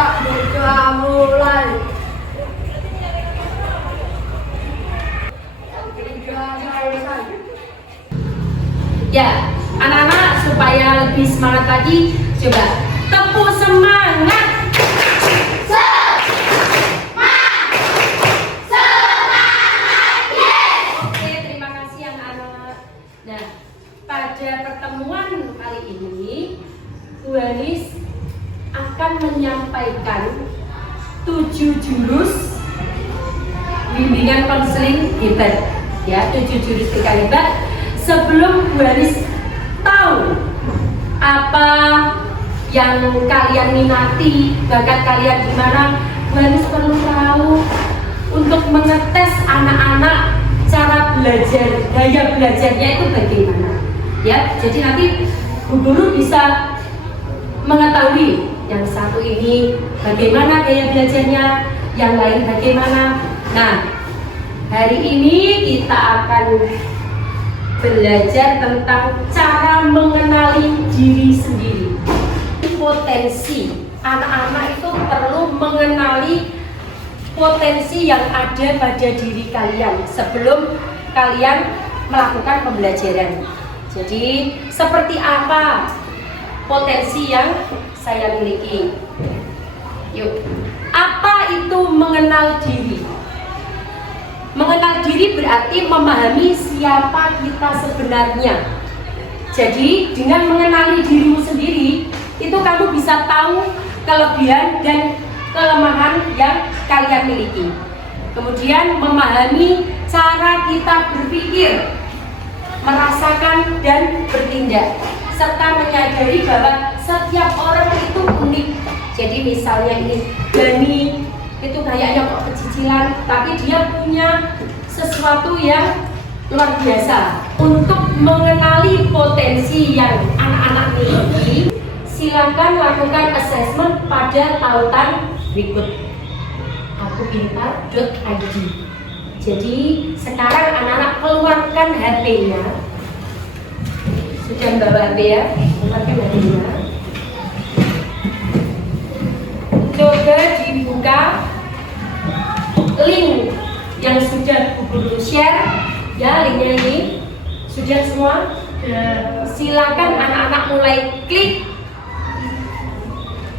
Anak muda mulai. Ya, anak-anak supaya lebih semangat lagi, coba tepuk semangat. Oke, terima kasih anak-anak. Nah, pada pertemuan kali ini, Bu Hanis akan menyampaikan 7 jurus bimbingan konseling hebat. Ya, 7 jurus TK hebat. Sebelum Bu Hanis tahu apa yang kalian minati, bakat kalian gimana, Bu Hanis perlu tahu untuk mengetes anak-anak cara belajar, gaya belajarnya itu bagaimana. Ya, jadi nanti Bu Guru bisa mengetahui yang satu ini bagaimana gaya belajarnya, yang lain bagaimana. Nah, hari ini kita akan belajar tentang cara mengenali diri sendiri. Potensi anak-anak itu perlu mengenali potensi yang ada pada diri kalian sebelum kalian melakukan pembelajaran. Jadi seperti apa potensi yang saya miliki? Yuk, apa itu mengenal diri? Mengenal diri berarti memahami siapa kita sebenarnya. Jadi dengan mengenali dirimu sendiri, itu kamu bisa tahu kelebihan dan kelemahan yang kalian miliki. Kemudian memahami cara kita berpikir, merasakan dan bertindak, serta menyadari bahwa setiap orang itu unik. Jadi misalnya ini Dani itu kayaknya kok kecicilan, tapi dia punya sesuatu yang luar biasa. Untuk mengenali potensi yang anak-anak miliki, silakan lakukan assessment pada tautan berikut akupintar.id. Jadi sekarang anak-anak keluarkan HP-nya. Sudah bawa HP ya? Keluarkan HP-nya. Coba dibuka link yang sudah Bu Guru share ya, linknya ini sudah semua. Silakan anak-anak mulai klik,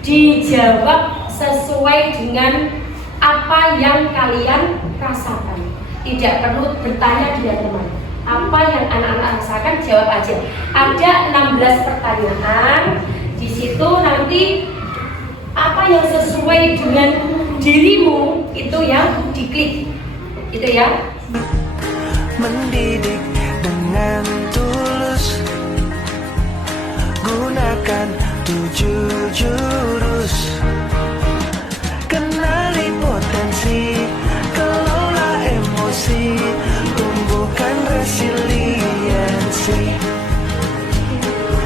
dijawab sesuai dengan apa yang kalian rasakan. Tidak perlu bertanya dengan teman. Apa yang anak-anak rasakan, jawab aja. Ada 16 pertanyaan. Di situ nanti apa yang sesuai dengan dirimu itu yang diklik, itu ya. Mendidik dengan tulus, gunakan 7 jurus. Kenali potensi, kelola emosi, tumbuhkan resiliensi,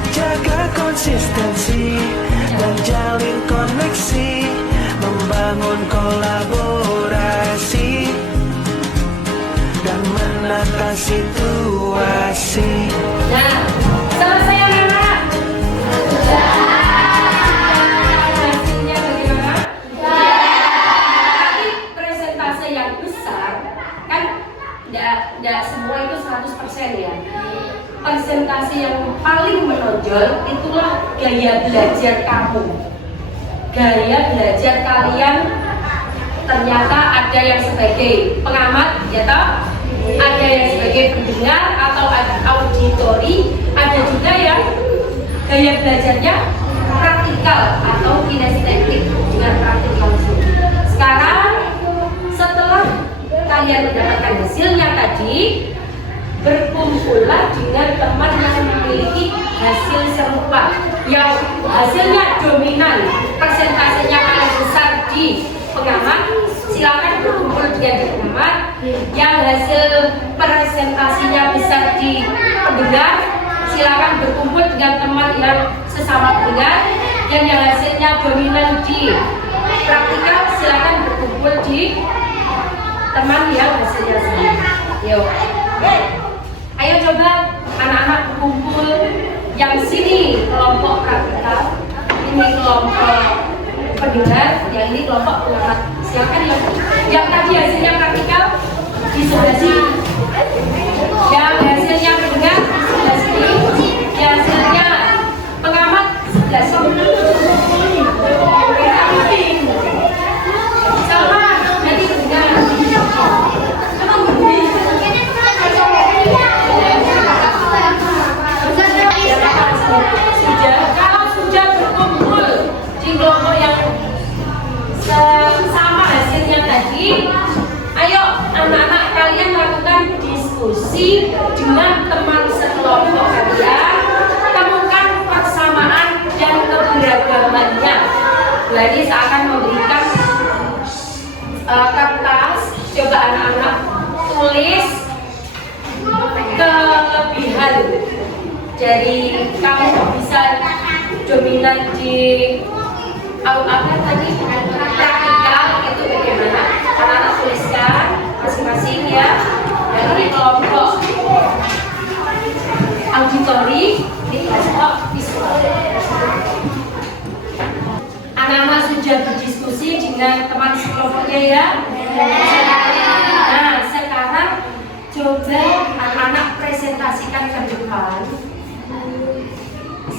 jaga konsistensi dan jalin koneksi, membangun kolaborasi dan menata situasi. Nah, selesai anak-anak? Hasilnya bagaimana? Tapi presentase yang besar kan tidak semua itu 100% ya. Presentasi yang paling menonjol itulah gaya belajar kamu. Gaya belajar kalian ternyata ada yang sebagai pengamat, ya toh? Ada yang sebagai pendengar atau auditori, ada juga yang gaya belajarnya praktikal atau kinestetik dengan praktik langsung. Sekarang setelah kalian mendapatkan hasilnya tadi, berkumpullah dengan teman yang memiliki hasil serupa, yang hasilnya dominan, persentasenya paling besar di pengamat. Silakan berkumpul dengan pengamat. Yang hasil presentasinya besar di pendengar, silakan berkumpul dengan teman yang sesama pendengar. Yang hasilnya dominan di praktikal, silakan berkumpul di teman yang hasilnya sama. Yuk, ayo coba anak-anak berkumpul. Yang sini kelompok praktikal, ini kelompok mendengar, yang ini kelompok pengamat. Silakan yang tadi hasilnya praktikal di sebelah sini, yang hasilnya mendengar di sebelah sini, yang hasilnya pengamat sebelah sini. Sama nanti mendengar. Sudah berkumpul di kelompok yang sama hasilnya tadi, ayo anak-anak kalian lakukan diskusi dengan teman sekelompok kalian, temukan persamaan dan keberagamannya. Jadi saya akan memberikan kertas, coba anak-anak tulis kelebihan. Jadi kamu bisa dominan di apa tadi praktikal itu bagaimana? Anak-anak tuliskan masing-masing ya. Dari kelompok auditori di kelompok visual. Anak-anak sudah berdiskusi dengan teman sekelompoknya ya. Nah sekarang coba anak-anak presentasikan ke depan.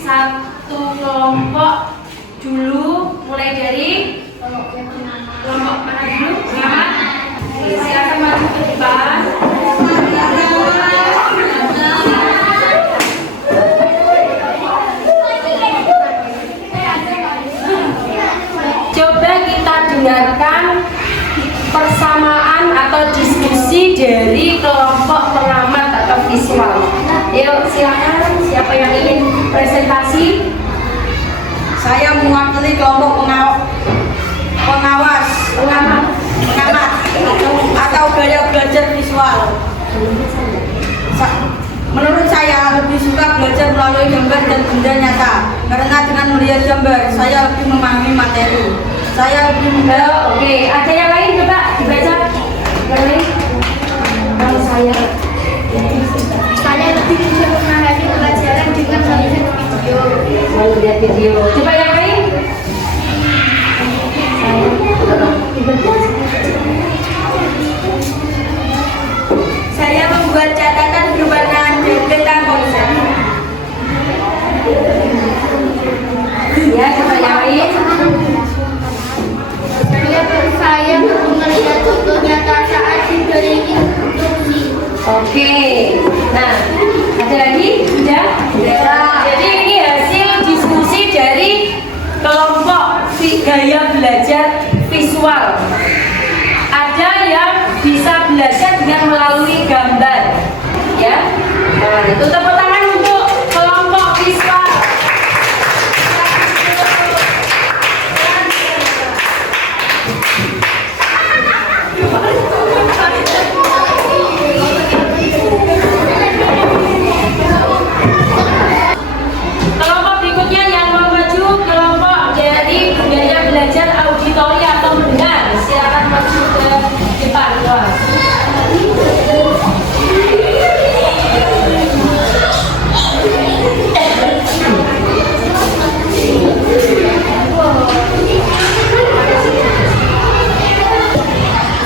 Satu kelompok dulu, mulai dari kelompok mana dulu? Pengamat. Silakan maju ke depan. Coba kita dengarkan persamaan atau diskusi dari kelompok pengamat atau visual. Yuk silakan, siapa yang ingin presentasi? Saya mewakili kelompok pengamat atau gaya belajar visual. Menurut saya lebih suka belajar melalui gambar dan benda nyata, karena dengan melihat gambar saya lebih memahami materi. Saya lebih Oke, ada yang lain coba dibaca. Yang lain? Kalau saya lebih bisa memahami pelajaran dengan melihat video. Melihat video. Coba yang lain? Saya membuat catatan berwarna deretan konsep. Ya, coba yang lain. Saya melihat contoh nyata saat diberi instruksi. Oke. Nah, ada lagi? Sudah? Jadi ini hasil diskusi dari kelompok gaya belajar visual. Ada yang bisa belajar dengan melalui gambar, ya. Nah, itu tepuk tangan untuk kelompok visual. Kelompok berikutnya yang mau maju, kelompok dari gaya belajar auditori atau mendengar. Silakan maju ke depan kelas.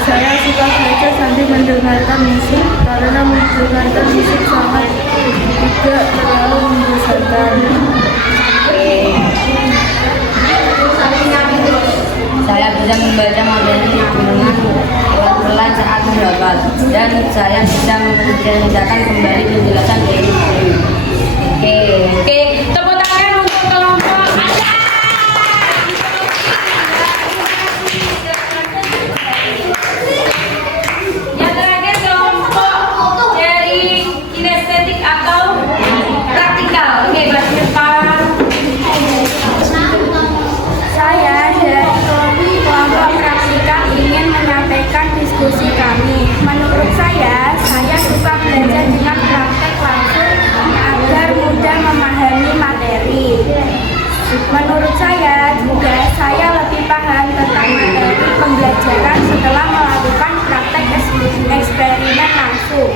Saya suka belajar sambil mendengarkan musik karena mendengarkan musik sangat tidak terlalu membosankan. Saya bisa membaca materi dengan pelan-pelan saat menghafal, dan saya bisa mengerjakan kembali penjelasan dari guru. Oke, tepuk tangan untuk kelompok Anda. Yang terakhir kelompok dari kinestetik atau praktikal. Oke, maju depan. Saya dari kelompok praktikal ingin menyampaikan diskusi kami. Menurut saya suka belajar dengan praktek langsung agar mudah memahami materi. Menurut saya juga saya lebih paham tentang materi pembelajaran setelah melakukan praktek eksperimen langsung.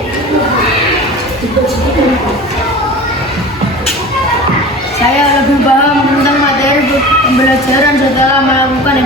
Saya lebih paham tentang materi pembelajaran setelah melakukan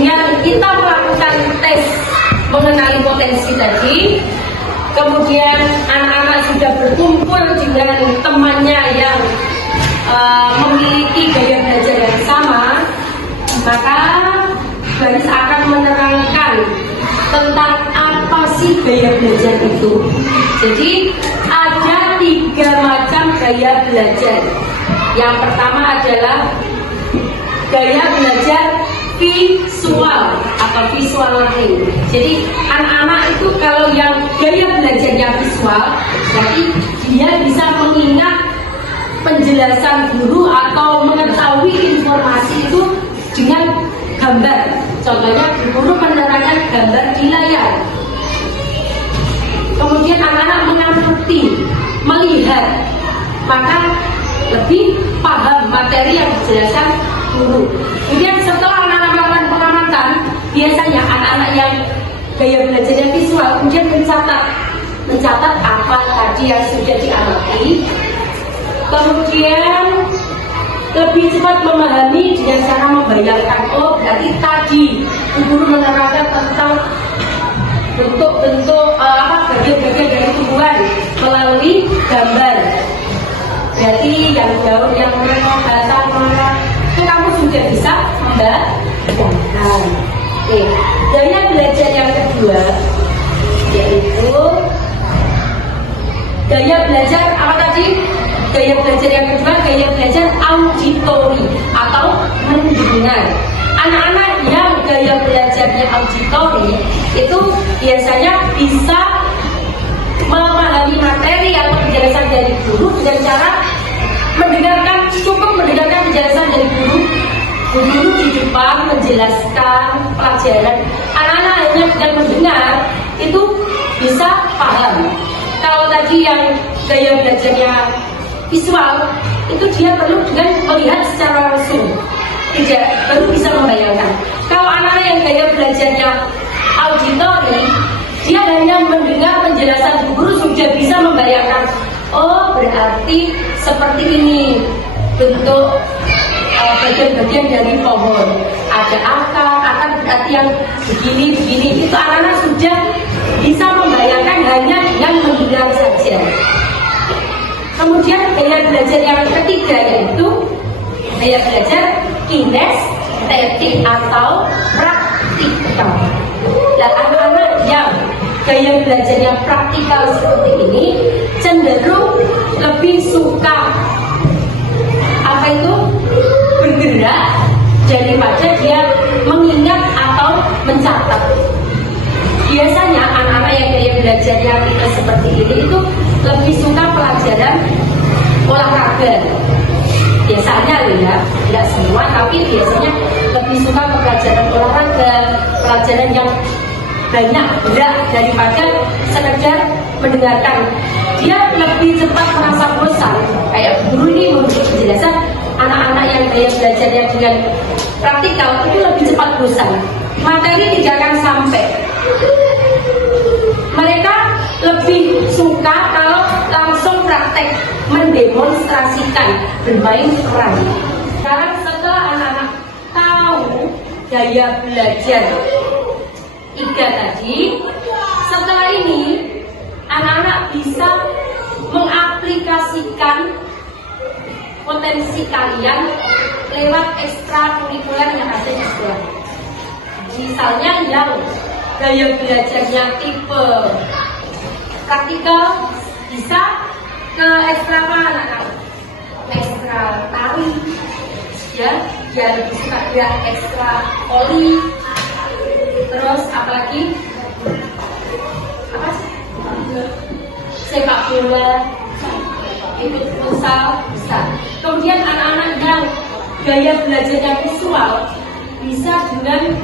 dengan kita melakukan tes mengenali potensi tadi, kemudian anak-anak sudah berkumpul dengan temannya yang memiliki gaya belajar yang sama, maka Baris akan menerangkan tentang apa sih gaya belajar itu. Jadi ada 3 macam gaya belajar. Yang pertama adalah gaya belajar visual atau visual learning. Jadi anak-anak itu kalau yang gaya belajarnya visual, jadi dia bisa mengingat penjelasan guru atau mengetahui informasi itu dengan gambar. Contohnya guru menerangkan gambar di layar. Kemudian anak-anak mengamati, melihat, maka lebih paham materi yang dijelaskan guru. Kemudian setelah anak-anak melakukan pengamatan, biasanya anak-anak yang gaya belajarnya visual kemudian mencatat apa tadi yang sudah diamati. Kemudian lebih cepat memahami dengan cara membayangkan. Oh, berarti tadi guru menerangkan tentang bentuk-bentuk bagian-bagian dari tumbuhan melalui gambar. Berarti yang daun, yang merah, batang, merah, itu kamu sudah bisa membayangkan. Oke, gaya belajar yang kedua yaitu gaya belajar apa tadi? Gaya belajar yang kedua, gaya belajar auditori atau mendengar. Anak-anak yang gaya belajarnya auditori itu biasanya bisa memahami materi atau penjelasan dari guru dengan cara cukup mendengarkan penjelasan dari guru. Guru di depan menjelaskan pelajaran, anak-anak hanya dengan mendengar itu bisa paham. Kalau tadi yang gaya belajarnya visual itu dia perlu dengan melihat secara langsung, baru bisa membayangkan. Kalau anak-anak yang gaya belajarnya auditori, dia hanya mendengar penjelasan guru sudah bisa membayangkan. Oh, berarti seperti ini bentuk bagian-bagian dari pohon. Ada akar berarti yang begini. Itu anak-anak sudah bisa membayangkan hanya dengan mendengar saja. Kemudian gaya belajar yang ketiga yaitu gaya belajar kinestetik atau praktikal. Dan anak-anak yang gaya belajar yang praktikal seperti ini cenderung lebih suka bergerak daripada dia mengingat atau mencatat. Biasanya anak-anak yang gaya belajarnya kita seperti ini itu lebih suka pelajaran olahraga. Biasanya ya, tidak semua, tapi biasanya lebih suka pelajaran olahraga, pelajaran yang banyak gerak daripada sekedar mendengarkan. Dia lebih cepat merasa bosan. Kayak guru ini memberi penjelasan, anak-anak yang gaya belajarnya dengan praktikal itu lebih cepat bosan. Materi tidak akan sampai. Mereka lebih suka kalau langsung praktek, mendemonstrasikan, bermain peran. Sekarang setelah anak-anak tahu gaya belajar 3 tadi, setelah ini anak-anak bisa mengaplikasikan potensi kalian lewat ekstrakurikuler yang ada di sekolah. Misalnya yang gaya belajarnya tipe praktikal bisa ke ekstra anak-anak, ekstra tari, ya, dia lebih suka dia ekstra voli, terus apalagi sepak bola, ikut futsal bisa. Kemudian anak-anak yang gaya belajarnya visual bisa dengan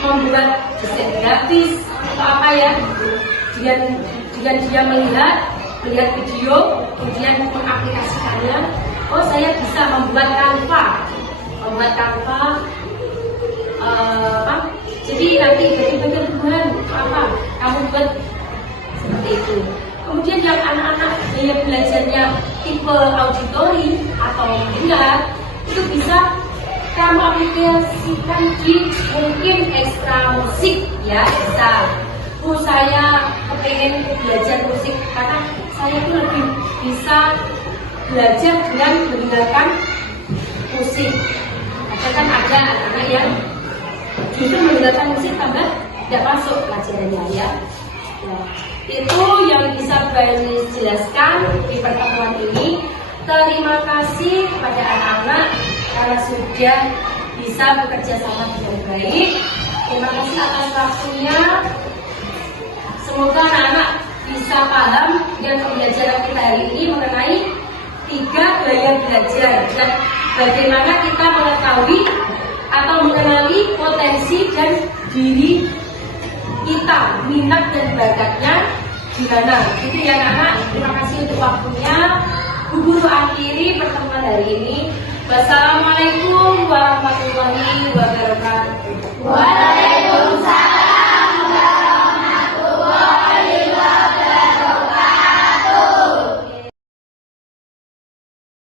membuat desain grafis atau apa ya, dengan dia melihat video, kemudian mengaplikasikannya. Oh, saya bisa membuat Canva, jadi nanti bagian bulan apa kamu buat seperti itu. Kemudian yang anak-anak gaya belajarnya tipe auditori atau mendengar itu bisa kamu aplikasikan di mungkin ekstra musik ya bisa. Saya kepengen belajar musik karena saya tuh lebih bisa belajar dengan mendengarkan musik. Kan ada anak-anak yang justru mendengarkan musik tambah tidak masuk pelajarannya ya. Nah, itu yang bisa Bani jelaskan di pertemuan ini. Terima kasih kepada anak-anak karena sudah bisa bekerja sama dengan baik. Terima kasih atas waktunya. Semoga anak-anak bisa paham dengan pembelajaran kita hari ini mengenai 3 gaya belajar dan bagaimana kita mengetahui atau mengenali potensi dan diri kita, minat dan bakatnya di mana. Itu ya anak-anak. Terima kasih untuk waktunya. Bu Guru akhiri pertemuan hari ini. Wassalamualaikum warahmatullahi wabarakatuh.